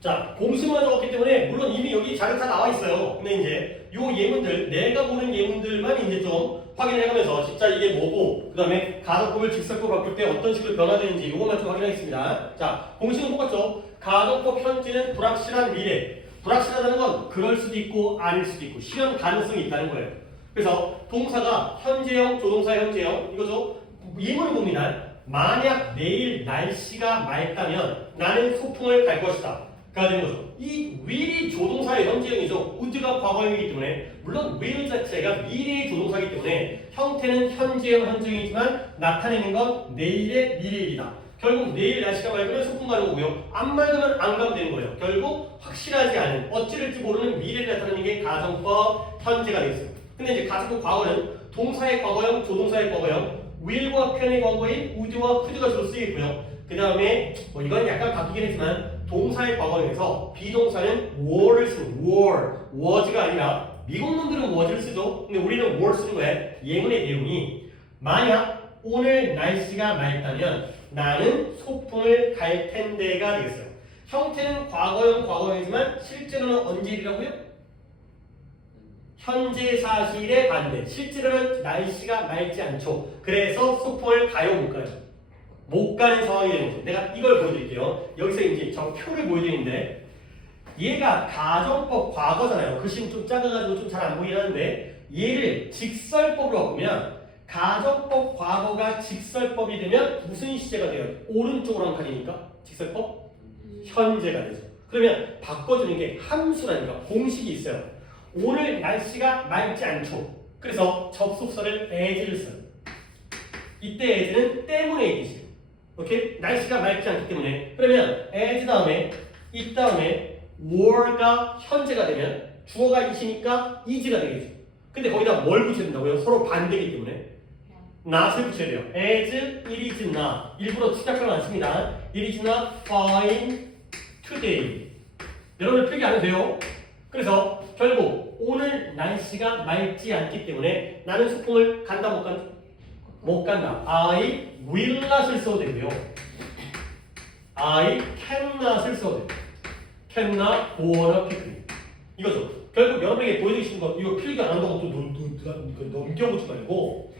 자, 공식만 적었기 때문에 물론 이미 여기 자료 다 나와 있어요. 근데 이제 요 예문들 내가 보는 예문들만 이제 좀 확인해가면서 진짜 이게 뭐고 그 다음에 가정법을 직설법 바꿀 때 어떤 식으로 변화되는지 이것만 좀 확인하겠습니다. 자, 공식은 똑같죠. 가정법 현재는 불확실한 미래. 불확실하다는 건 그럴 수도 있고 아닐 수도 있고 실현 가능성이 있다는 거예요. 그래서 동사가 현재형, 조동사 현재형 이거죠. 이문을 봅니다. 만약 내일 날씨가 맑다면 나는 소풍을 갈 것이다. 가 되는 거죠. 이 will이 조동사의 현재형이죠. would가 과거형이기 때문에 물론 will 자체가 미래의 조동사이기 때문에 형태는 현재형 현재형이지만 나타내는 건 내일의 미래일이다. 결국 내일 날씨가 맑으면 소풍 가는 거고요. 안 맑으면 안 가면 되는 거예요. 결국 확실하지 않은 어찌 될지 모르는 미래를 나타내는 게 가정법 현재가 되겠어요. 근데 이제 가정법 과거는 동사의 과거형, 조동사의 과거형, will과 편의 과거인 would와 could가 주로 쓰이고요. 그 다음에 뭐 이건 약간 바뀌긴 했지만 동사의 과거형에서 비동사는 were를 쓰는 was가 아니라 미국 놈들은 was를 쓰죠. 근데 우리는 were 쓰는 거예요. 예문의 내용이 만약 오늘 날씨가 맑다면 나는 소풍을 갈 텐데가 되겠어요. 형태는 과거형 과거형이지만 실제로는 언제 일이라고요? 현재 사실의 반대. 실제로는 날씨가 맑지 않죠. 그래서 소풍을 가요 못 가요? 못 가는 상황이 되는 거죠. 내가 이걸 보여드릴게요. 여기서 이제 저 표를 보여드리는데 얘가 가정법 과거잖아요. 글씨는 좀 작아가지고 좀 잘 안 보이긴 하는데 얘를 직설법으로 바꾸면 가정법 과거가 직설법이 되면 무슨 시제가 돼요? 오른쪽으로 한 칸이니까 직설법 현재가 되죠. 그러면 바꿔주는 게 함수라니까 공식이 있어요. 오늘 날씨가 맑지 않죠. 그래서 접속사를 as를 써요. 이때 as는 때문에 이 뜻이에요. 오케이? 날씨가 맑지 않기 때문에 그러면 as 다음에 it 다음에 were가 현재가 되면 주어가 is니까 is가 되겠죠. 근데 거기다 뭘 붙여야 된다고요? 서로 반대이기 때문에 not을 붙여야 돼요. as it is not. 일부러 축약표를 안 씁니다. It is not fine today. 여러분들 필기 안 해도 돼요. 그래서 결국 오늘 날씨가 맑지 않기 때문에 나는 소풍을 간다 못 간다? 못 간다. I will not을 써도 되고요. I cannot을 써도 돼요. cannot go on a picnic. 이거죠. 결국 여러분에게 보여드리고 싶은 건 이거 필기 안 한다고 또 넘겨보지 말고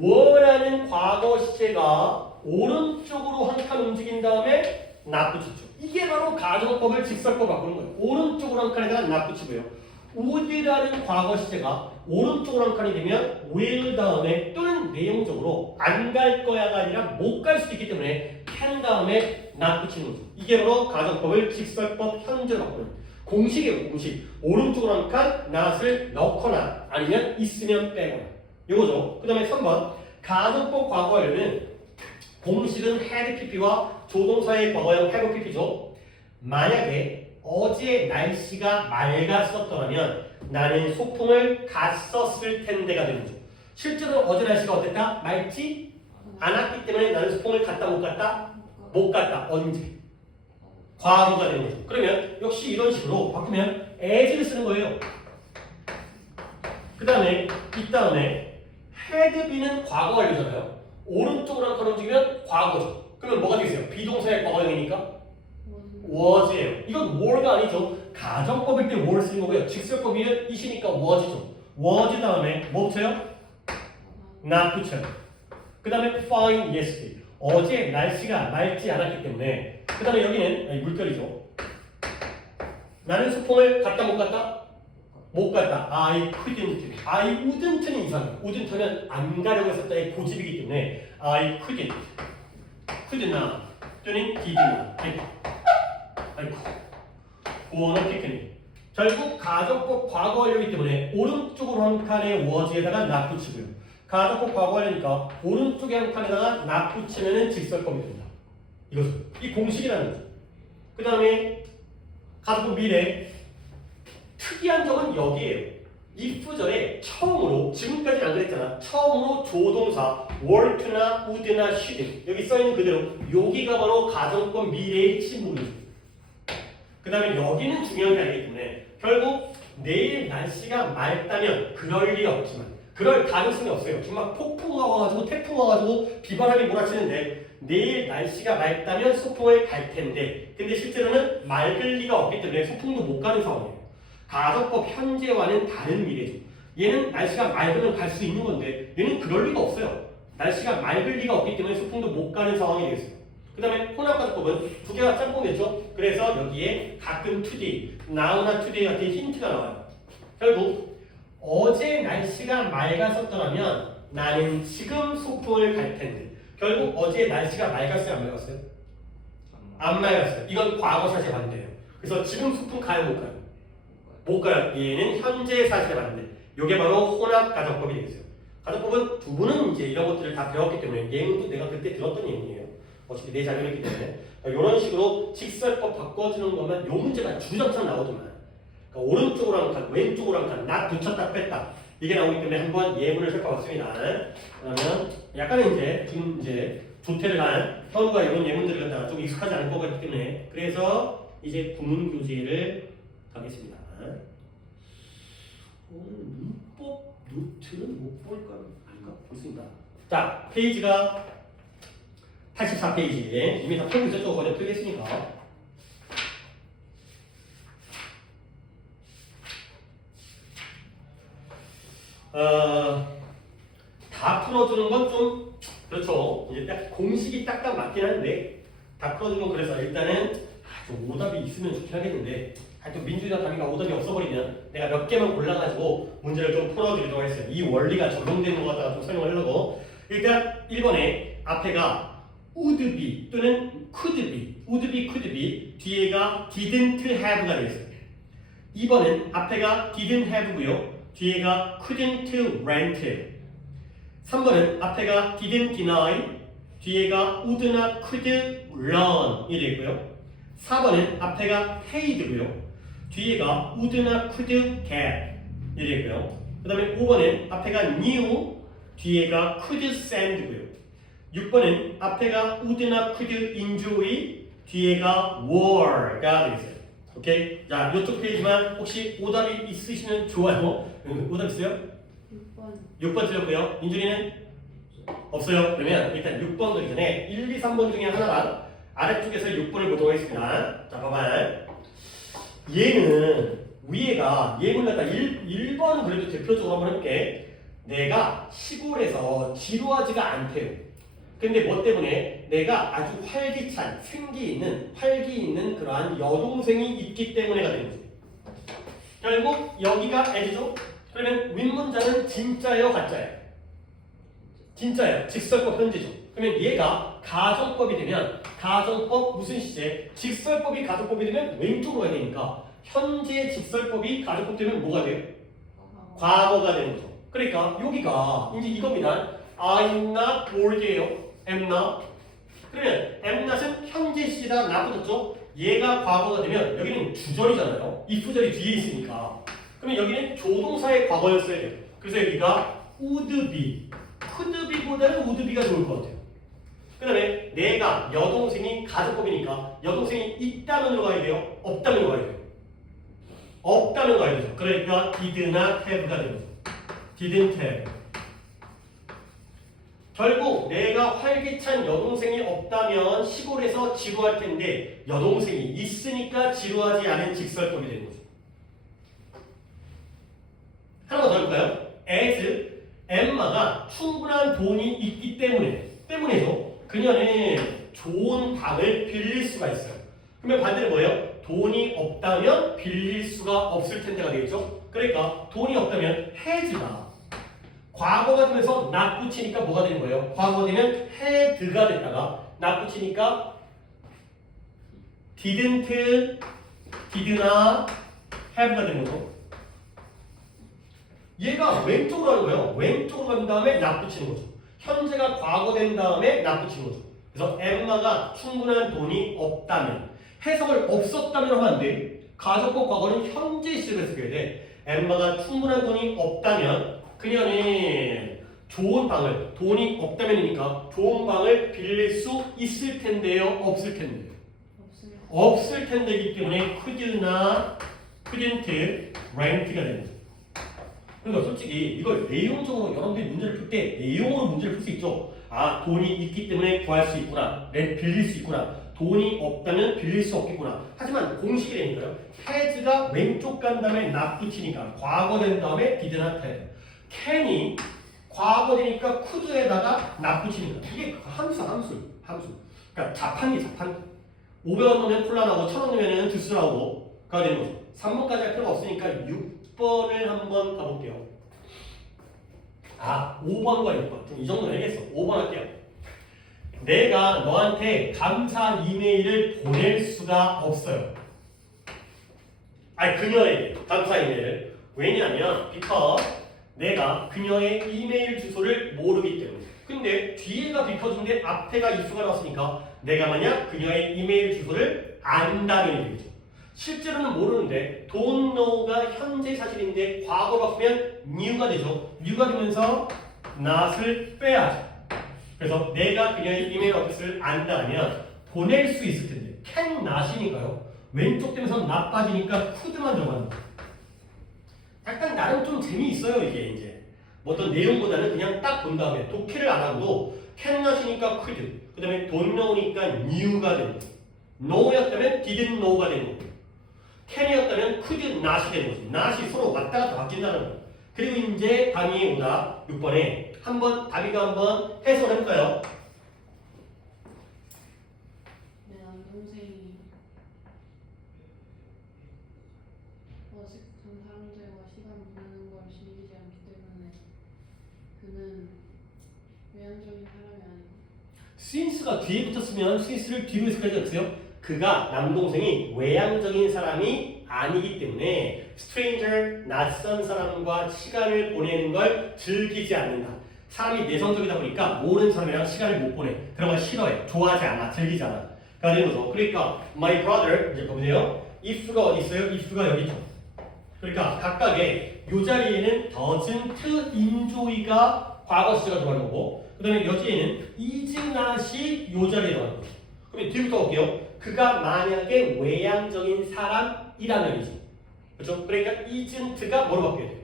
were라는 과거 시제가 오른쪽으로 한 칸 움직인 다음에 not 붙이죠. 이게 바로 가정법을 직설법 바꾸는 거예요. 오른쪽으로 한 칸에다가 not 붙이고요. would라는 과거 시제가 오른쪽으로 한 칸이 되면 will 다음에 또는 내용적으로 안 갈 거야가 아니라 못 갈 수도 있기 때문에 can 다음에 not 붙이는 거죠. 이게 바로 가정법을 직설법 현재로 바꾸는 공식이에요. 공식. 오른쪽으로 한 칸 not을 넣거나 아니면 있으면 빼거나 이거죠. 그 다음에 3번 가정법 과거에는 공식은 had pp와 조동사의 과거형 have pp죠. 만약에 어제 날씨가 맑았었더라면 나는 소풍을 갔었을 텐데가 되는 거죠. 실제로 어제 날씨가 어땠다? 맑지 않았기 때문에 나는 소풍을 갔다 못 갔다? 못 갔다. 언제? 과거가 되는 거죠. 그러면 역시 이런 식으로 바꾸면 as를 쓰는 거예요. 그 다음에 이 다음에 had be는 과거 완료잖아요. 오른쪽으로 한 칸 움직이면 과거죠. 그러면 뭐가 되겠어요? 비동사의 과거형이니까 was예요. 이건 were가 아니죠. 가정법일 때 were 쓰는 거고요. 직설법이면 it이니까 was죠. was 다음에 뭐 붙여요? not 붙여요. 그 다음에 fine yesterday. 어제 날씨가 맑지 않았기 때문에 그 다음에 여기는 물결이죠. 나는 소풍을 갔다 못 갔다? 못 갔다. I couldn't. I wouldn't는 이상해요. wouldn't는 안 가려고 했었다의 고집이기 때문에 I couldn't. could not 또는 did not. 아이고. go on a picnic. 결국 가정법 과거 완료이기 때문에 오른쪽으로 한 칸에 was에다가 not 붙이고요. 가정법 과거 완료니까 오른쪽에 한 칸에다가 not 붙이면은 직설법이 됩니다. 이거죠. 이 공식이라는 거죠. 그 다음에 가정법 미래. 특이한 점은 여기에요. if절에 처음으로 지금까지는 안 그랬잖아. 처음으로 조동사 were나 would나 should 여기 써있는 그대로 여기가 바로 가정법 미래의 신문이죠. 그 다음에 여기는 중요한 게 아니기 때문에 결국 내일 날씨가 맑다면 그럴 리 없지만 그럴 가능성이 없어요. 정말 폭풍 와가지고 태풍 와가지고 비바람이 몰아치는데 내일 날씨가 맑다면 소풍을 갈 텐데 근데 실제로는 맑을 리가 없기 때문에 소풍도 못 가는 상황이에요. 가정법 현재와는 다른 미래죠. 얘는 날씨가 맑으면 갈 수 있는 건데 얘는 그럴 리가 없어요. 날씨가 맑을 리가 없기 때문에 소풍도 못 가는 상황이 되겠어요. 그 다음에 혼합가정법은 두 개가 짬뽕이죠. 그래서 여기에 가끔 today, now나 today 같은 힌트가 나와요. 결국 어제 날씨가 맑았었더라면 나는 지금 소풍을 갈 텐데 결국 어제 날씨가 맑았어요? 안 맑았어요? 안 맑았어요. 이건 과거 사실 반대예요. 그래서 지금 소풍 가요? 못 가요? 못 가요. 얘는 현재 사실에 반대. 이게 바로 혼합가정법이 되겠어요. 가정법은 두 분은 이제 이런 것들을 다 배웠기 때문에 예문도 내가 그때 들었던 예문이에요. 어차피 내 자료였기 때문에 이런 식으로 직설법 바꿔주는 것만 요 문제가 주구장창 나오지만 그러니까 오른쪽으로 한 칸, 왼쪽으로 한 칸, 나 붙였다 뺐다 이게 나오기 때문에 한번 예문을 살펴봤습니다. 그러면 약간은 이제 지금 이제 조퇴를 한 현우가 이런 예문들을 갖다가 좀 익숙하지 않을 거기 때문에 그래서 이제 구문 교재를 가겠습니다. 오늘 문법 노트는 못 볼까? 아닌가? 볼 수 있다. 자, 페이지가 84페이지. 이미 다 풀고 있었죠? 거의 풀겠으니까. 다 풀어주는 건 좀 그렇죠. 이제 딱 공식이 딱딱 맞긴 한데 다 풀어주는 건 그래서 일단은 좀 오답이 있으면 좋긴 하겠는데 하여튼 민준이나 담이가 오답이 없어버리면 내가 몇 개만 골라가지고 문제를 좀 풀어드리도록 하겠습니다. 이 원리가 적용되는 것 같다가 좀 설명을 하려고 일단 1번에 앞에가 would be 또는 could be 뒤에가 didn't have가 되겠어요. 2번은 앞에가 didn't have고요. 뒤에가 couldn't rent. 3번은 앞에가 didn't deny, 뒤에가 would나 could learn이 되고요. 4번은 앞에가 paid고요. 뒤에가 would나 could get이 되고요. 그 다음에 5번은 앞에가 knew, 뒤에가 could send고요. 6번은 앞에가 would나 could enjoy, 뒤에가 were가 되겠어요. 오케이? 자, 이쪽 페이지만 혹시 오답이 있으시면 좋아요. 오답 있어요? 6번 틀렸고요. 민준이는? 없어요. 그러면 일단 6번 그리기 전에 1, 2, 3번 중에 하나만 아래쪽에서 6번을 보도록 하겠습니다. 자, 봐봐. 얘는 위에가 얘는 갖다 1번 그래도 대표적으로 한번 해볼게. 내가 시골에서 지루하지가 않대요. 근데 뭐 때문에? 내가 아주 활기찬, 생기 있는 그러한 여동생이 있기 때문에가 되는 거지. 결국 여기가 애죠. 그러면 윗문장은 진짜예요, 가짜예요? 진짜예요. 직설법 현재죠. 그러면 얘가 가정법이 되면 가정법 무슨 시제? 직설법이 가정법이 되면 왼쪽으로 가야 되니까 현재 직설법이 가정법 되면 뭐가 돼요? 과거가 되는 거죠. 그러니까 여기가 이제 이겁니다. I'm not bored예요. am not. 그러면 am not은 현재 시제다 나 붙었죠? 얘가 과거가 되면 여기는 주절이잖아요. if절이 뒤에 있으니까. 그러면 여기는 조동사의 과거였어야 돼요. 그래서 여기가 would be, could be보다는 would be가 좋을 것 같아요. 그 다음에 내가 여동생이 가정법이니까 여동생이 있다면으로 가야 돼요? 없다면으로 가야 돼요? 없다면 가야 되죠. 그러니까 did not have가 되는 거죠. didn't have. 결국 내가 활기찬 여동생이 없다면 시골에서 지루할 텐데 여동생이 있으니까 지루하지 않은 직설법이 되는 거죠. 하나만 더 해볼까요? as 엠마가 충분한 돈이 있기 때문에죠. 그녀는 좋은 방을 빌릴 수가 있어요. 그러면 반대로 뭐예요? 돈이 없다면 빌릴 수가 없을 텐데가 되겠죠. 그러니까 돈이 없다면 has가 과거가 되면서 not 붙이니까 뭐가 되는 거예요? 과거 되면 had가 됐다가 not 붙이니까 didn't, did not have가 되는 거죠. 얘가 왼쪽으로 하는 거예요. 왼쪽으로 간 다음에 not 붙이는 거죠. 현재가 과거 된 다음에 not 붙이는 거죠. 그래서 엠마가 충분한 돈이 없다면 해석을 없었다면 하면 안 돼. 가정법 과거는 현재 시제를 써야 돼. 엠마가 충분한 돈이 없다면 그녀는 좋은 방을, 돈이 없다면이니까 좋은 방을 빌릴 수 있을 텐데요? 없을 텐데요? 없을 텐데이기 때문에 could나 couldn't rent가 되는 거죠. 그러니까 솔직히 이걸 내용적으로 여러분들이 문제를 풀 때 내용으로 문제를 풀 수 있죠. 아, 돈이 있기 때문에 구할 수 있구나. 빌릴 수 있구나. 돈이 없다면 빌릴 수 없겠구나. 하지만 공식이 되니까요. has가 왼쪽 간 다음에 not 붙이니까 과거 된 다음에 did not have. can이 과거 되니까 could에다가 not 붙이니까 이게 함수. 그러니까 자판기. 500원 넣으면 콜라 나오고 1000원 넣으면 주스 나오고 가 되는 거죠. 3번까지 할 필요가 없으니까 6번을 한번 가볼게요. 아, 5번과 6번. 이 정도는 알겠어. 5번 할게요. 내가 너한테 감사 이메일을 보낼 수가 없어요. 아니, 그녀에게 감사 이메일을. 왜냐하면 because 내가 그녀의 이메일 주소를 모르기 때문에. 근데 뒤에가 because인데 앞에가 if가 나왔으니까 내가 만약 그녀의 이메일 주소를 안다면 되겠죠. 실제로는 모르는데 don't know가 현재 사실인데 과거 바꾸면 new가 되죠. new가 되면서 not을 빼야죠. 그래서 내가 그녀의 이메일 어드레스를 안다면 보낼 수 있을 텐데 can not이니까요. 왼쪽 되면서 not 빠지니까 could만 들어가는 거예요. 약간 나름 좀 재미있어요. 이게 이제 뭐 어떤 내용보다는 그냥 딱 본 다음에 독해를 안 하고도 can not이니까 could, 그 다음에 don't know니까 knew가 되는 거예요. know였다면 didn't know가 되는 거예요. can이었다면 could not이 되는 거죠. not이 서로 왔다 갔다 바뀐다는 거예요. 그리고 이제 답이 오다 6번에 다비가 한번 해석을 해볼까요? 내 남동생이 어색한 사람들과 시간 보내는 걸 즐기지 않기 때문에 그는 외향적인 사람이 아니고. since가 뒤에 붙었으면 since를 뒤로 해석할 수 없어요. 그가 남동생이 외향적인 사람이 아니기 때문에 stranger, 낯선 사람과 시간을 보내는 걸 즐기지 않는다. 사람이 내성적이다 보니까 모르는 사람이랑 시간을 못 보내. 그런 걸 싫어해. 좋아하지 않아. 즐기지 않아. 가 되는 거죠. 그러니까 my brother, 이제 보세요. if가 어디 있어요? if가 여기 있죠. 그러니까 각각의 요 자리에는 doesn't enjoy가 과거 시제가 들어가는 거고, 그 다음에 여기에는 is not이 요 자리에 들어가는 거죠. 그럼 뒤부터 볼게요. 그가 만약에 외향적인 사람이라면이지. 그렇죠? 그러니까 isn't가 뭐로 바뀌어야 돼요?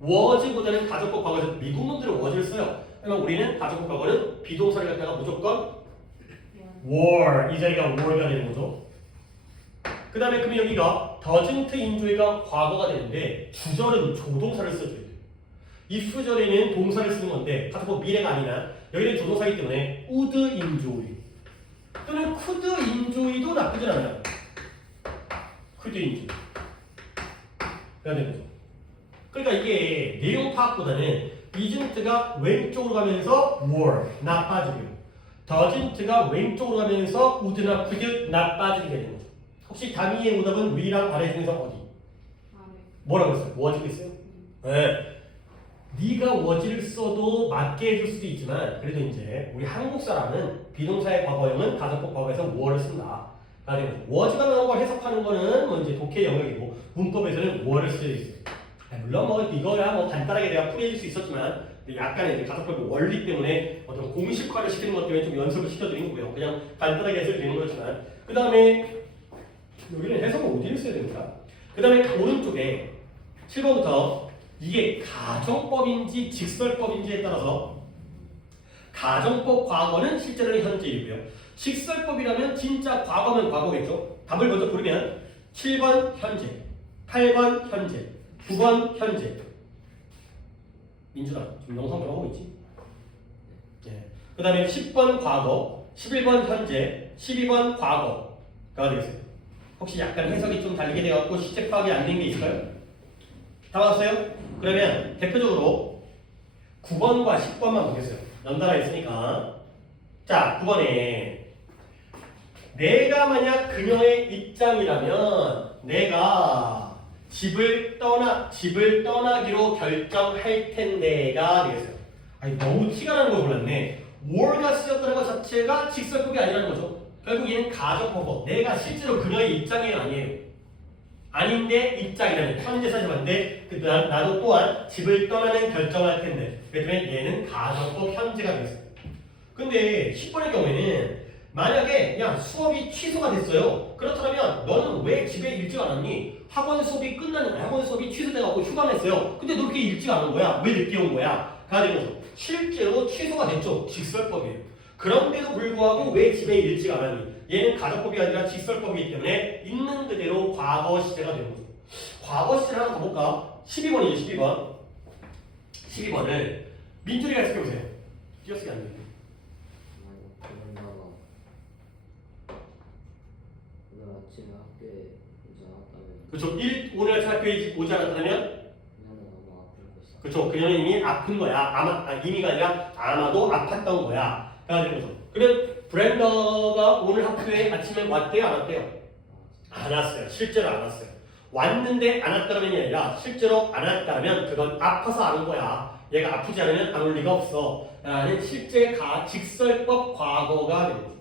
was보다는 가족법 과거에서 미국 놈들은 was를 써요. 그러면 우리는 가족법 과거는 비동사를 갖다가 무조건 were, 이 자리가 were가 되는 거죠. 그 다음에 그러면 여기가 doesn't enjoy가 과거가 되는데 주절은 조동사를 써줘야 돼요. if 절에는 동사를 쓰는 건데 가족법 미래가 아니라 여기는 조동사이기 때문에 would enjoy 또는 could enjoy도 나쁘진 않아요. could enjoy 가 되는 거죠. 그러니까 이게 내용 파악보다는 isn't가 왼쪽으로 가면서 were, not 빠지고요. doesn't가 왼쪽으로 가면서 would나 could, not 빠지게 되는 거죠. 혹시 다미의 오답은 위랑 아래 중에서 어디? 뭐라고 했어요? was를 했어요? 네. 네가 was를 써도 맞게 해줄 수도 있지만 그래도 이제 우리 한국 사람은 비동사의 과거형은 가정법 과거에서 were를 쓴다. was가 나온 걸 해석하는 거는 뭐 이제 독해 영역이고 문법에서는 were를 쓰여 있어요. 물론 뭐 이거야 뭐 간단하게 내가 풀이해줄 수 있었지만 약간의 가정법 원리 때문에 어떤 공식화를 시키는 것 때문에 좀 연습을 시켜드린 거고요. 그냥 간단하게 해석드리는 거지만 그 다음에 여기는 해석을 어디를 써야 됩니까? 그 다음에 오른쪽에 7번부터 이게 가정법인지 직설법인지에 따라서 가정법 과거는 실제로는 현재이고요. 직설법이라면 진짜 과거면 과거겠죠. 답을 먼저 고르면 7번 현재, 8번 현재, 9번 현재. 민준아, 지금 영상 들어가고 있지? 네. 그 다음에 10번 과거, 11번 현재, 12번 과거가 되겠어요. 혹시 약간 해석이 좀 다르게 돼갖고 시책 파악이 안 된 게 있을까요? 다 왔어요? 그러면 대표적으로 9번과 10번만 보겠어요. 연달아 있으니까. 자, 9번에 내가 만약 그녀의 입장이라면 내가 집을 떠나기로 결정할 텐데가 되겠어요. 아니 너무 티가 나는 걸 몰랐네. were가 쓰였다는 것 자체가 직설법이 아니라는 거죠. 결국 얘는 가정법. 내가 실제로 그녀의 입장이 아니에요. 아닌데 입장이라면 현재 사실인데 나도 또한 집을 떠나는 결정을 할 텐데 그렇다면 얘는 가정법 현재가 되겠어요. 근데 10번의 경우에는 만약에 야 수업이 취소가 됐어요. 그렇다면 너는 왜 집에 일찍 안 왔니? 학원 수업이 취소돼가고 휴가 냈어요. 근데 너 그렇게 일찍 안 온 거야? 왜 늦게 온 거야? 되는 거죠. 실제로 취소가 됐죠. 직설법이에요. 그런데도 불구하고 왜 집에 일지가 안 하니? 얘는 가정법이 아니라 직설법이기 때문에 있는 그대로 과거 시제가 되는 거죠. 과거 시제를 하나 더 볼까? 12번이죠. 12번. 12번을 민준이가 해석해보세요. 띄어쓰기 안 돼요. 그런다가 오늘 아침에 학교에 오지 않았다면 그렇죠. 오늘 아침 학교에 오지 않았다면 그녀는 너무 아플 것이다. 그렇죠. 그녀는 이미 아픈 거야. 이미가 아니라 아마도 아팠던 거야. 가 되는 거죠. 그러면 브렌더가 오늘 학교에 아침에 왔대요? 안 왔대요? 안 왔어요. 실제로 안 왔어요. 왔는데 안 왔다면이 아니라 실제로 안 왔다면 그건 아파서 안 온 거야. 얘가 아프지 않으면 안 올 리가 없어. 라는 실제 직설법 과거가 되는 거죠.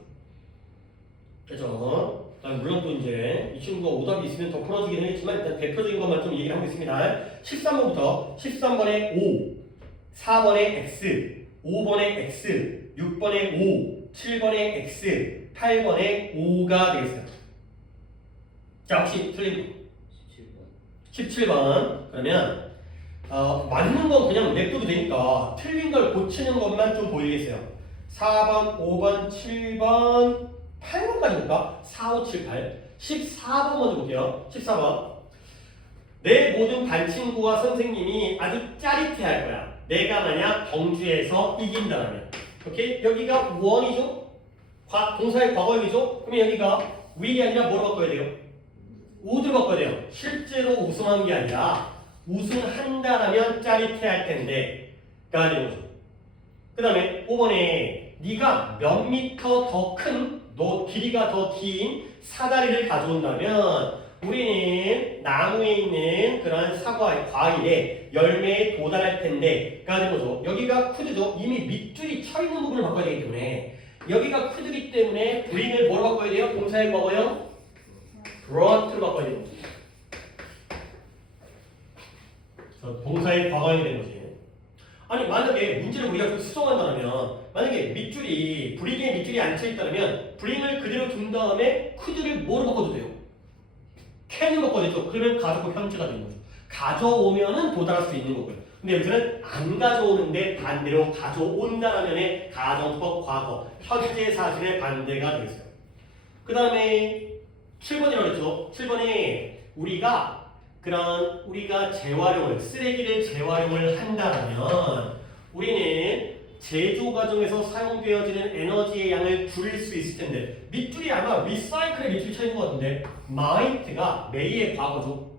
그렇죠? 물론 또 이제 이 친구가 오답이 있으면 더 풀어주긴 하겠지만 일단 대표적인 것만 좀 얘기를 하고 있습니다. 13번부터 13번에 5, 4번에 x, 5번에 x, 6번에 5, 7번에 x, 8번에 5가 되겠어요. 자, 혹시 틀린 거? 17번 17번. 그러면 맞는 건 그냥 냅둬도 되니까 틀린 걸 고치는 것만 좀 보이겠어요. 4번, 5번, 7번, 8번까지 볼까? 4, 5, 7, 8. 14번 먼저 볼게요. 14번. 내 모든 반 친구와 선생님이 아주 짜릿해 할 거야. 내가 만약 경주에서 이긴다면. 오케이? 여기가 원이죠? 동사의 과거형이죠? 그러면 여기가 will이 아니라 뭐로 바꿔야 돼요? would로 바꿔야 돼요. 실제로 우승한 게 아니라 우승한다라면 짜릿해 할 텐데 가 되는 거죠. 그 다음에 5번에 네가 몇 미터 더 큰 길이가 더 긴 사다리를 가져온다면 우리는 나무에 있는 그런 사과 과일의 열매에 도달할 텐데 가 되는 거죠. 여기가 could죠. 이미 밑줄이 쳐 있는 부분을 바꿔야 되기 때문에 여기가 could이기 때문에 bring을 뭐로 바꿔야 돼요? 동사의 과거형 brought로 바꿔야 되는 거죠. 동사의 과거형이 되는 거지. 아니 만약에 문제를 우리가 좀 수정한다면 만약에 밑줄이 bring의 밑줄이 안 쳐있다면 bring을 그대로 둔 다음에 could를 뭐로 바꿔도 돼요? can으로 바꿔야 되죠. 그러면 가져올 현재가 되는 거죠. 가져오면은 도달할 수 있는 거고요. 근데 여기서는 안 가져오는데 반대로 가져온다라면의 가정법 과거 현재 사실의 반대가 되겠어요. 그 다음에 7번이라고 했죠. 7번에 우리가 재활용을 쓰레기를 재활용을 한다면 우리는 제조 과정에서 사용되어지는 에너지의 양을 줄일 수 있을 텐데 밑줄이 아마 리사이클의 밑줄이 차이인 것 같은데 might가 may의 과거죠.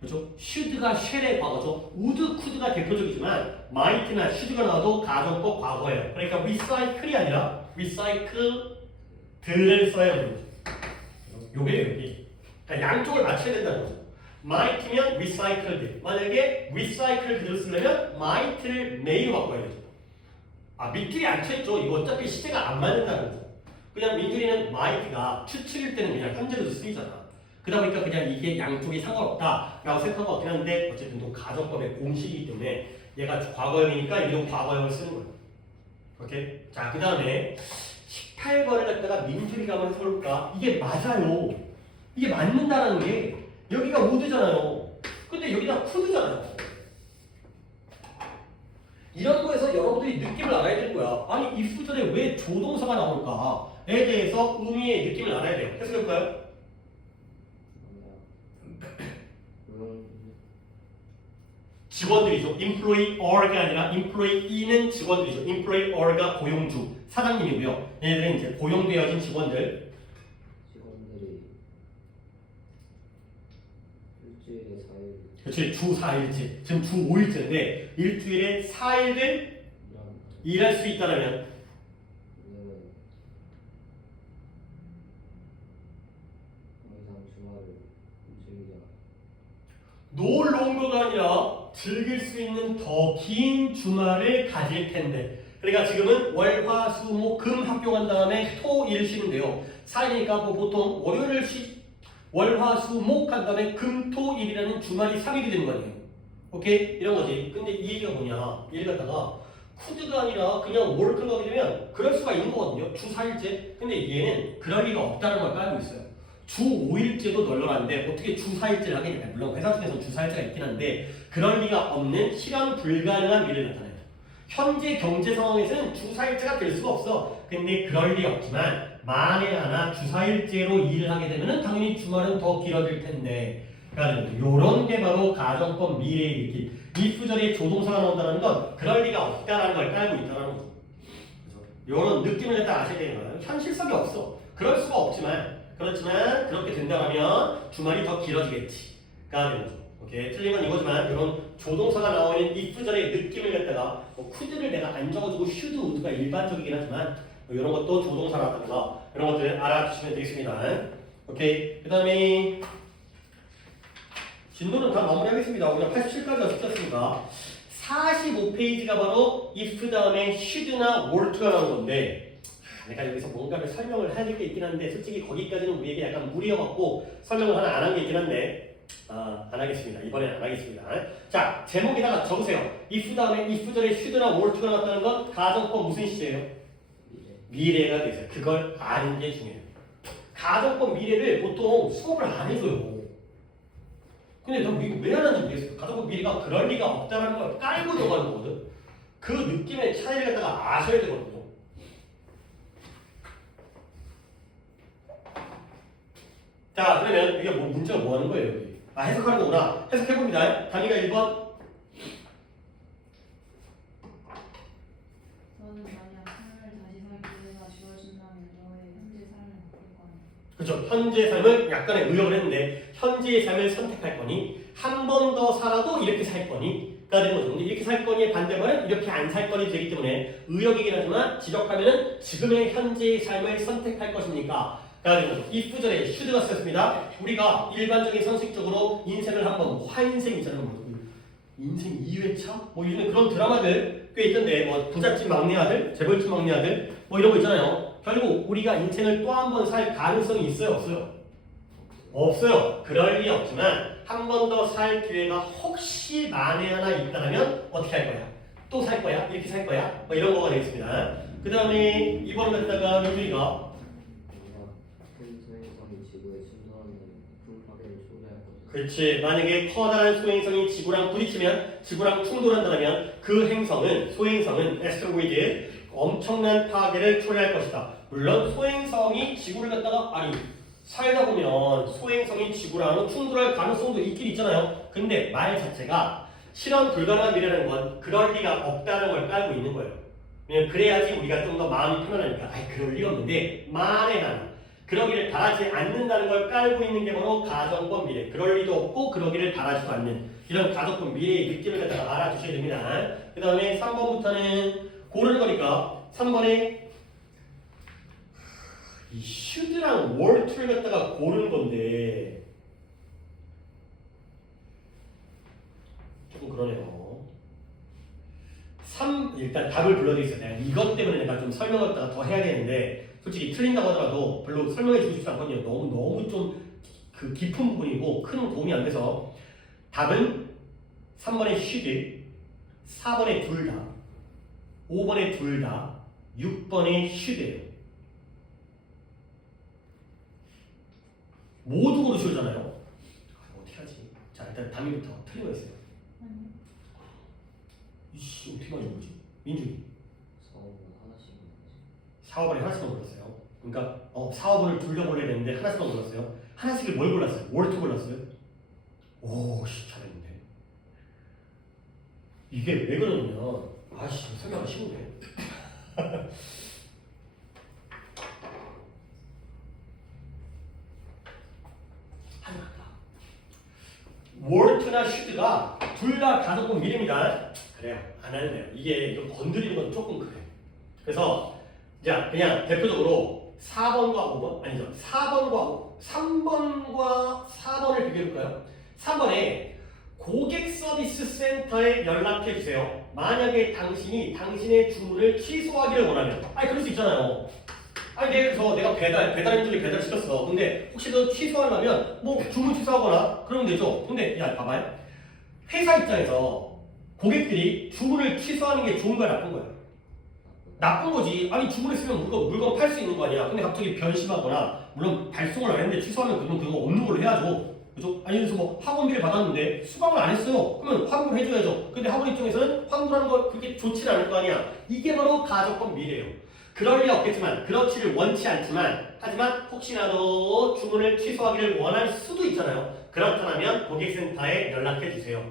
그렇죠? should가 shall의 과거죠. would, could가 대표적이지만 might나 should가 나와도 가정법 과거예요. 그러니까 recycle이 아니라 recycled를 써야 되는 거죠. 요게 여기. 그러니까 양쪽을 맞춰야 된다는 거죠. might면 recycled. 만약에 recycle 그대로 쓰려면 might를 may로 바꿔야 되죠. 밑줄이 안 쳐있죠. 이거 어차피 시제가 안 맞는다는 거죠. 그냥 민준이는 might가 추측일 때는 그냥 현재로도 쓰이잖아. 그러다 보니까 그냥 이게 양쪽이 상관없다라고 생각한 것 같긴 한데 어쨌든 또 가정법의 공식이기 때문에 얘가 과거형이니까 이런 과거형을 쓰는 거예요. 오케이? 자, 그 다음에 18번을 갖다가 민준이가 한번 해볼까? 이게 맞아요. 이게 맞는다라는 게 여기가 would잖아요. 근데 여기다 could잖아요. 이런 거에서 여러분들이 느낌을 알아야 될 거야. 아니 if 전에 왜 조동사가 나올까에 대해서 의미의 느낌을 알아야 돼요. 해석해볼까요? 직원들이죠. employer가 아니라 employee는 직원들이죠. employer가 고용주, 사장님이고요. 얘네들은 이제 고용되어진 직원들이 일주일에 4일 그렇지. 주 4일째. 지금 주 5일째인데 일주일에 4일을 일할 수 있다면 더 이상 주말을 즐기지 않아. no longer가 아니라 즐길 수 있는 더 긴 주말을 가질 텐데. 그러니까 지금은 월, 화, 수, 목, 금 학교 간 다음에 토, 일 쉬는데요. 4일이니까 뭐 보통 월요일을 월, 화, 수, 목 한 다음에 금, 토, 일이라는 주말이 3일이 되는 거 아니에요. 오케이? 이런 거지. 근데 이 얘기가 뭐냐. 이 얘기 갖다가 could가 아니라 그냥 work가 하게 되면 그럴 수가 있는 거거든요. 주 4일째. 근데 얘는 그럴 리가 없다는 걸 깔고 있어요. 주 5일째도 널널한데 어떻게 주 4일째를 하겠냐. 물론 회사 중에서 주 4일째가 있긴 한데 그럴 리가 없는 실현 불가능한 미래를 나타내요. 현재 경제 상황에서는 주사일제가 될 수가 없어. 근데 그럴 리 없지만 만에 하나 주사일제로 일을 하게 되면은 당연히 주말은 더 길어질 텐데. 그러니까 이런 게 바로 가정법 미래의 느낌. if 절에 조동사가 나온다는 건 그럴 리가 없다라는 걸 깔고 있다는 거죠. 이런 느낌을 갖다 아셔야 되는 거예요. 현실성이 없어. 그럴 수가 없지만 그렇지만 그렇게 된다면 주말이 더 길어지겠지가 되는 거죠. 오케이, 틀린 건 이거지만 이런 조동사가 나오는 if 절의 느낌을 갖다가 뭐 could를 내가 안 적어주고 should, would가 일반적이긴 하지만 뭐 이런 것도 조동사라든가 이런 것들 알아두시면 되겠습니다. 오케이, 그 다음에 진도는 다 마무리하겠습니다. 우리가 87까지 숙제했으니까 45페이지가 바로 if 다음에 should나 would가 나온 건데 내가 여기서 뭔가를 설명을 해야 될 게 있긴 한데 솔직히 거기까지는 우리에게 약간 무리여갖고 설명을 하나 안 한 게 있긴 한데 안 하겠습니다. 이번엔 안 하겠습니다. 자, 제목에다가 적으세요. if 다음에 if 절에 should나 would가 나왔다는 건 가정법 무슨 시제예요? 미래가 되세요. 그걸 아는 게 중요해요. 가정법 미래를 보통 수업을 안 해줘요. 근데 난 이거 왜 안 하는지 모르겠어요. 가정법 미래가 그럴 리가 없다는 걸 깔고 들어가는 거거든. 그 느낌의 차이를 갖다가 아셔야 되거든요. 자, 그러면 이게 뭐 문제가 뭐 하는 거예요, 여기? 해석하는 거구나. 해석해봅니다. 단위가 1번. 너는 만약 삶을 다시 살기 기회가 주어진다면 너의 현재 삶을 바꿀 거니? 그렇죠. 현재 삶을 약간의 의역을 했는데 현재의 삶을 선택할 거니 한 번 더 살아도 이렇게 살 거니가 되는 거죠. 근데 이렇게 살 거니의 반대말은 이렇게 안 살 거니 되기 때문에 의역이긴 하지만 지적하면은 지금의 현재의 삶을 선택할 것입니까? 가 되는 거죠. if 절에 should가 쓰였습니다. 우리가 일반적인 상식적으로 인생을 한번 화인생 있잖아요. 인생 2회차? 뭐 요즘에 그런 드라마들 꽤 있던데 뭐 부잣집 막내 아들, 재벌집 막내 아들 뭐 이런 거 있잖아요. 결국 우리가 인생을 또 한 번 살 가능성이 있어요, 없어요? 없어요. 그럴 리 없지만 한 번 더 살 기회가 혹시 만에 하나 있다면 어떻게 할 거야? 또 살 거야? 이렇게 살 거야? 뭐 이런 거가 되겠습니다. 그 다음에 이번 갖다가 민준이가 큰 소행성이 지구에 침투하면 큰 파괴를 초래할 것이다. 그렇지. 만약에 커다란 소행성이 지구랑 부딪히면 지구랑 충돌한다면 그 행성은 소행성은 에스트로이드 엄청난 파괴를 초래할 것이다. 물론 소행성이 지구를 갖다가 아니 살다 보면 소행성이 지구랑 충돌할 가능성도 있긴 있잖아요. 근데 말 자체가 실현 불가능한 미래라는 건 그럴 리가 없다는 걸 깔고 있는 거예요. 왜냐면 그래야지 우리가 좀 더 마음이 편안하니까 그럴 리가 없는데 만에 하나 그러기를 바라지 않는다는 걸 깔고 있는 게 바로 가정법 미래. 그럴 리도 없고 그러기를 바라지도 않는 이런 가정법 미래의 느낌을 갖다가 알아두셔야 됩니다. 그 다음에 3번부터는 고르는 거니까 3번에 이 should랑 would를 갖다가 고르는 건데 조금 그러네요. 일단 답을 불러드리겠어요. 내가 이것 때문에 내가 좀 설명을 갖다가 더 해야 되는데 솔직히 틀린다고 하더라도 별로 설명해 주고 싶지 않거든요. 너무 좀 그 깊은 부분이고 큰 도움이 안 돼서 답은 3번에 should, 4번에 둘 다, 5번에 둘 다, 6번에 should예요. 모두 고르셔잖아요. 어떻게 하지? 자, 일단 단위부터 틀린 거 있어요. 이씨, 어떻게 맞은 거지? 민준이. 4, 5번에 하나씩만 골랐어요. 그러니까 4, 5번을 둘 다 골라야 되는데 하나씩만 골랐어요. 하나씩을 뭘 골랐어요? 월트 골랐어요? 오, 씨, 잘했는데. 이게 왜 그러냐면 아씨, 설명하기 쉬운데. 월트나 슈드가 둘 다 가정법 미래입니다. 그래요. 안 할래요. 이게 좀 건드리는 건 조금 그래. 그래서 자, 그냥 대표적으로 4번과 5번 아니죠. 4번과 3번과 4번을 비교해볼까요? 3번에 고객 서비스 센터에 연락해 주세요. 만약에 당신이 당신의 주문을 취소하기를 원하면, 그럴 수 있잖아요. 그래서 내가 배달인들이 배달 시켰어. 근데 혹시 너 취소하려면 뭐 주문 취소하거나 그러면 되죠. 근데 야, 봐봐요. 회사 입장에서 고객들이 주문을 취소하는 게 좋은 거야, 나쁜 거야? 나쁜 거지. 아니 주문했으면 물건 팔 수 있는 거 아니야. 근데 갑자기 변심하거나 물론 발송을 안 했는데 취소하면 그건 그거 없는 걸로 해야죠. 그죠? 아니 그래서 뭐 학원비를 받았는데 수강을 안 했어요. 그러면 환불 해줘야죠. 근데 학원 입장에서는 환불하는 거 그렇게 좋지 않을 거 아니야. 이게 바로 가족법 미래예요. 그럴 리 없겠지만 그렇지를 원치 않지만 하지만 혹시라도 주문을 취소하기를 원할 수도 있잖아요. 그렇다면 고객센터에 연락해 주세요.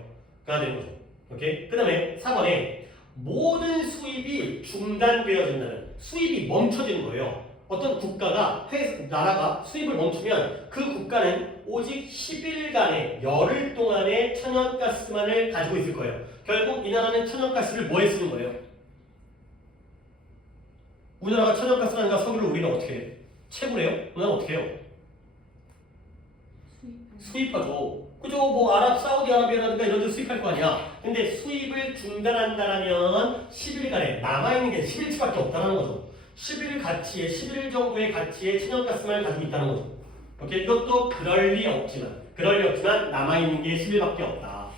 가 되는 거죠. 오케이? 그 다음에 4번에 모든 수입이 중단되어진다는 수입이 멈춰지는 거예요. 어떤 국가가 나라가 수입을 멈추면 그 국가는 오직 10일간의 열흘 동안의 천연가스만을 가지고 있을 거예요. 결국 이 나라는 천연가스를 뭐에 쓰는 거예요? 우리나라가 천연가스라는가 석유를 우리는 어떻게 해? 채굴해요? 우리나라 어떻게 해요? 수입하죠. 그죠? 뭐 사우디아라비아라든가 이런 데 수입할 거 아니야. 근데 수입을 중단한다라면 10일간에 남아있는 게 10일치밖에 없다는 거죠. 11일 정도의 가치의 천연가스만을 가지고 있다는 거죠. 오케이? 이것도 그럴 리 없지만 남아있는 게 10일밖에 없다가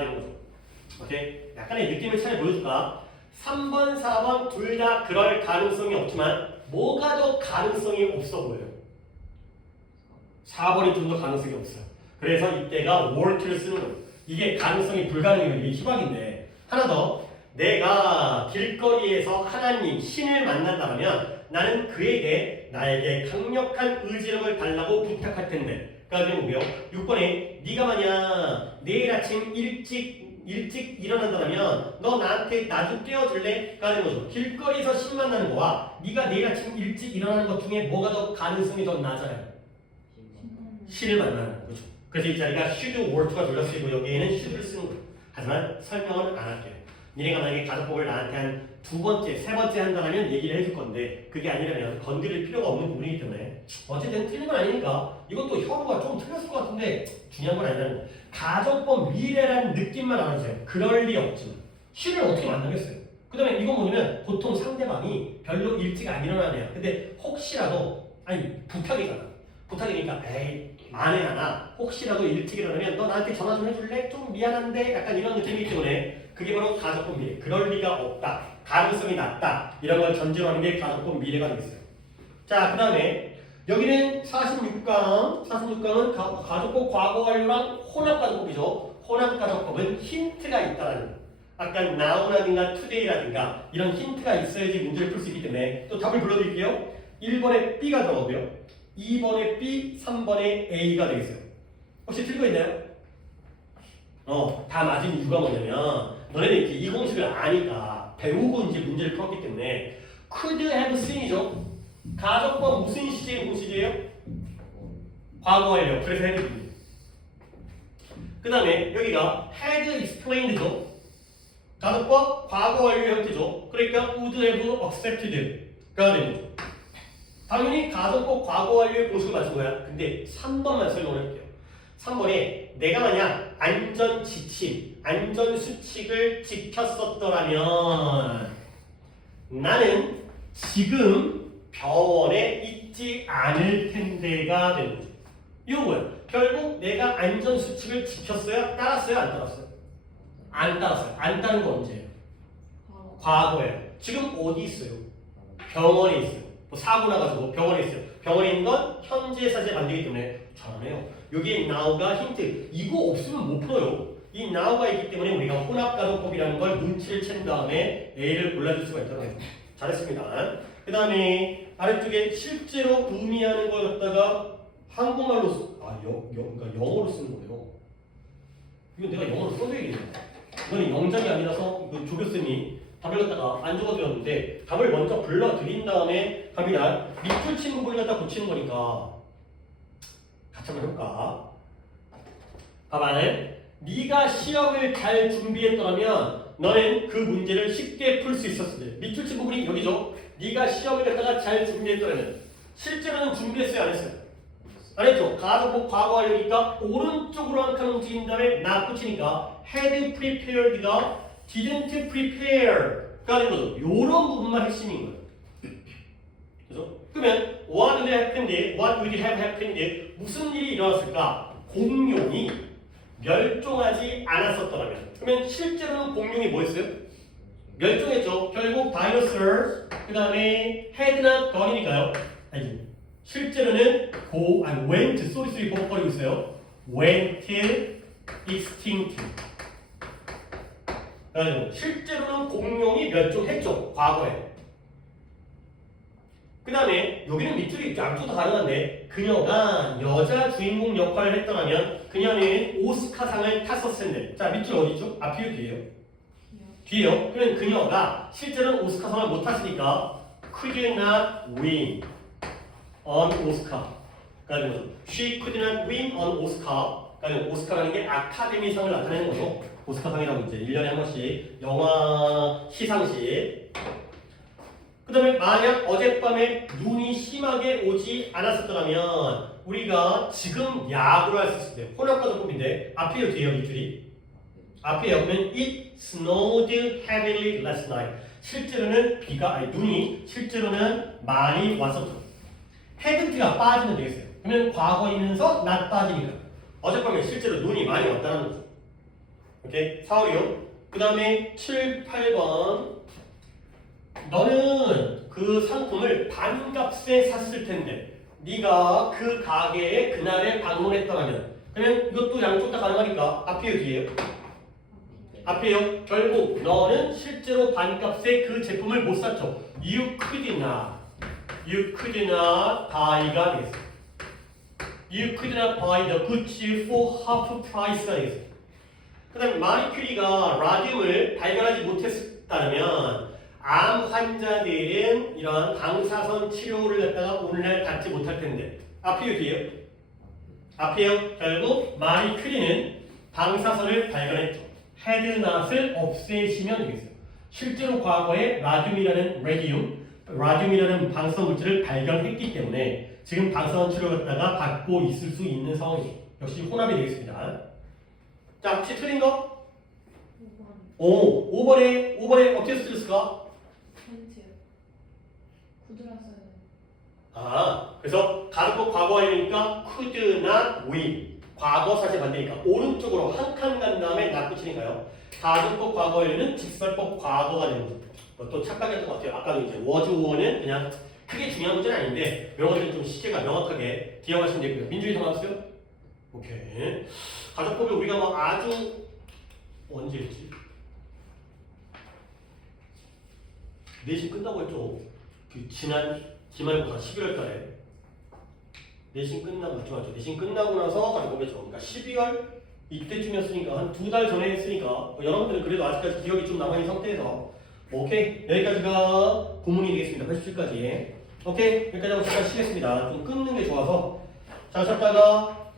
되는 거죠. 오케이? 약간의 느낌을 차이 보여줄까? 3번, 4번 둘 다 그럴 가능성이 없지만 뭐가 더 가능성이 없어 보여요? 4번이 좀 더 가능성이 없어요. 그래서 이때가 wort를 쓰는 거예요. 이게 가능성이 불가능해요. 이게 희박인데. 하나 더. 내가 길거리에서 하나님, 신을 만난다면 나는 그에게 나에게 강력한 의지력을 달라고 부탁할 텐데. 그러니까 뭐고요? 6번에 네가 만약 내일 아침 일찍 일어난다면 너 나한테 나 좀 깨워줄래? 가 하는 거죠. 길거리에서 신 만나는 거와 네가 내일 아침 일찍 일어나는 것 중에 뭐가 더 가능성이 더 낮아요? 신을 만나는 거죠. 그래서 이 자리가 should work가 돌려 쓰이고 여기에는 should를 쓰는 거예요. 하지만 설명은 안 할게요. 니네가 만약에 가족법을 나한테 한 두 번째, 세 번째 한다면 얘기를 해줄 건데 그게 아니라면 건드릴 필요가 없는 부분이기 때문에 어쨌든 틀린 건 아니니까 이것도 현우가 좀 틀렸을 것 같은데 중요한 건 아니라는 거예요. 가족법 미래라는 느낌만 알아주세요. 그럴 리 없지만 should을 어떻게 만나겠어요? 그 다음에 이건 뭐냐면 보통 상대방이 별로 일찍 안 일어나네요. 근데 혹시라도 부탁이니까 에이 만에 하나 혹시라도 일찍 일어나면 너 나한테 전화 좀 해줄래? 좀 미안한데 약간 이런 느낌이기 때문에 그게 바로 가족법 미래. 그럴 리가 없다. 가능성이 낮다. 이런 걸 전제로 하는 게 가족법 미래가 되겠어요. 자, 그 다음에 여기는 46강은 가족법 과거 완료랑 혼합가족법이죠. 혼합가족법은 힌트가 있다라는 거예요. 아까 now라든가 today라든가 이런 힌트가 있어야지 문제를 풀 수 있기 때문에 또 답을 불러드릴게요. 1번에 B가 들어오고요. 2번에 B, 3번에 A가 되겠어요. 혹시 틀고 있나요? 다 맞은 이유가 뭐냐면 너네는 이제 이 공식을 아니까 배우고 이제 문제를 풀었기 때문에 could have seen이죠. 가족법 무슨 시제의 공식이에요? 과거 완료. 그래서 had been. 그 다음에 여기가 had explained죠. 가족법 과거 완료 형태죠. 그러니까 would have accepted가 되는 거죠. 당연히 가족법 과거 완료의 공식을 맞춘 거야. 근데 3번만 설명을 해볼게요. 3번에 내가 만약 안전 지침, 안전 수칙을 지켰었더라면 나는 지금 병원에 있지 않을 텐데가 되는 거죠. 이건 뭐야? 결국 내가 안전 수칙을 지켰어요? 따랐어요? 안 따랐어요? 안 따랐어요. 안 따른 거 언제예요? 과거예요. 지금 어디 있어요? 병원에 있어요. 뭐 사고 나가지고 병원에 있어요. 병원에 있는 건 현재 사실에 반대이기 때문에 잘하네요. 여기에 now가 힌트. 이거 없으면 못 풀어요. 이 now가 있기 때문에 우리가 혼합가족법이라는 걸 눈치를 챈 다음에 A를 골라줄 수가 있더라고요. 잘했습니다. 그 다음에 아래쪽에 실제로 의미하는 걸 갖다가 한국말로 그러니까 영어로 쓰는 거예요. 이건 내가 영어로 써줘야겠네. 이거는 영장이 아니라서 그 조교쌤이 답을 갖다가 안 적어드렸는데 답을 먼저 불러드린 다음에 갑니다. 밑줄 치는 부분을 갖다 고치는 거니까 같이 한번 해볼까? 봐봐는 네가 시험을 잘 준비했더라면 너는 그 문제를 쉽게 풀 수 있었을 때 밑줄 친 부분이 여기죠. 네가 시험을 갖다가 잘 준비했더라면 실제로는 준비했어요? 안 했어요? 안 했죠? 가족법 과거 완료니까 오른쪽으로 한 칸 움직인 다음에 나 붙이니까 had prepared가 didn't prepare가 된 거죠. 요런 부분만 핵심인 거예요. 그죠? 그러면 what would have happened? 무슨 일이 일어났을까? 공룡이 멸종하지 않았었더라면. 그러면 실제로는 공룡이 뭐였어요? 멸종했죠. 결국 dinosaurs 그 다음에 had not gone이니까요. 아니 실제로는 went 소리 버벅거리고 있어요. went extinct. 그래가지고 실제로는 공룡이 멸종했죠. 과거에. 그 다음에 여기는 밑줄이 양쪽 다 가능한데 그녀가 여자 주인공 역할을 했더라면 그녀는 오스카상을 탔었을 텐데 자 밑줄 어디죠? 앞이요 뒤에요? 뒤에요. 그러면 그녀가 실제로는 오스카상을 못 탔으니까 could not win on Oscar. 그러니까 she could not win on Oscar. 그러니까 오스카라는 게 아카데미상을 나타내는 거죠. 오스카상이라고 이제 1년에 한 번씩 영화 시상식. 그 다음에 만약 어젯밤에 눈이 심하게 오지 않았었더라면 우리가 지금 야구를 할 수 있을 때 혼합가족법인데 앞이에요 뒤에요 밑줄이? 앞이에요. 그러면 it snowed heavily last night. 실제로는 눈이 실제로는 많이 왔었죠. hadn't가 빠지면 되겠어요. 그러면 과거이면서 not 빠지니까 어젯밤에 실제로 눈이 많이 왔다는 거죠. 오케이? 4월이요. 그 다음에 7, 8번 너는 그 상품을 반값에 샀을 텐데 네가 그 가게에 그날에 방문했더라면 그러면 이것도 양쪽 다 가능하니까 앞이에요 뒤에요? 앞이에요. 결국 너는 실제로 반값에 그 제품을 못 샀죠. You could not buy가 되겠어요. You could not buy the goods for half price가 되겠어요. 그 다음에 마리 큐리가 라듐을 발견하지 못했다면 암 환자들은 이런 방사선 치료를 갖다가 오늘날 받지 못할 텐데 앞이에요 뒤에요? 앞이에요. 결국 마리 큐리는 방사선을 발견했죠. had not을 없애시면 되겠어요. 실제로 과거에 라듐이라는 방사선 물질을 발견했기 때문에 지금 방사선 치료를 갖다가 받고 있을 수 있는 상황이죠. 역시 혼합이 되겠습니다. 자, 혹시 틀린 거? 5번에 어떻게 쓰였을까? 팬티요. 구두라서요. 그래서 가르고 과거형이니까 could not win. 과거 사실 반대니까 오른쪽으로 한 칸 간 다음에 not 붙이니까요. 가르고 과거형은 직설법 과거가 되는 거죠. 또 착각했던 것 같아요. 아까도 이제 was were는 그냥 크게 중요한 문제는 아닌데 명언들은 좀 시제가 명확하게 기억하시면 되고요. 민준이 다 나왔어요? 오케이. 가족법이 우리가 막 아주 언제 했지? 내신 끝나고 했죠. 그 지난 기말고사 11월 달에 내신 끝나고 맞죠? 내신 끝나고 나서 가족법이죠. 그러니까 12월 이때쯤이었으니까 한 2달 전에 했으니까 여러분들은 그래도 아직까지 기억이 좀 남아있는 상태에서 오케이 여기까지가 고문이 되겠습니다. 87까지 오케이 여기까지 하고 잠깐 쉬겠습니다. 좀 끊는 게 좋아서 자 잠깐가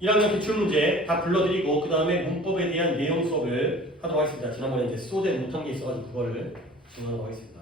1학년 기출문제 다 불러드리고 그 다음에 문법에 대한 내용 수업을 하도록 하겠습니다. 지난번에 이제 소대 못한 게 있어가지고 그거를 진행하도록 하겠습니다.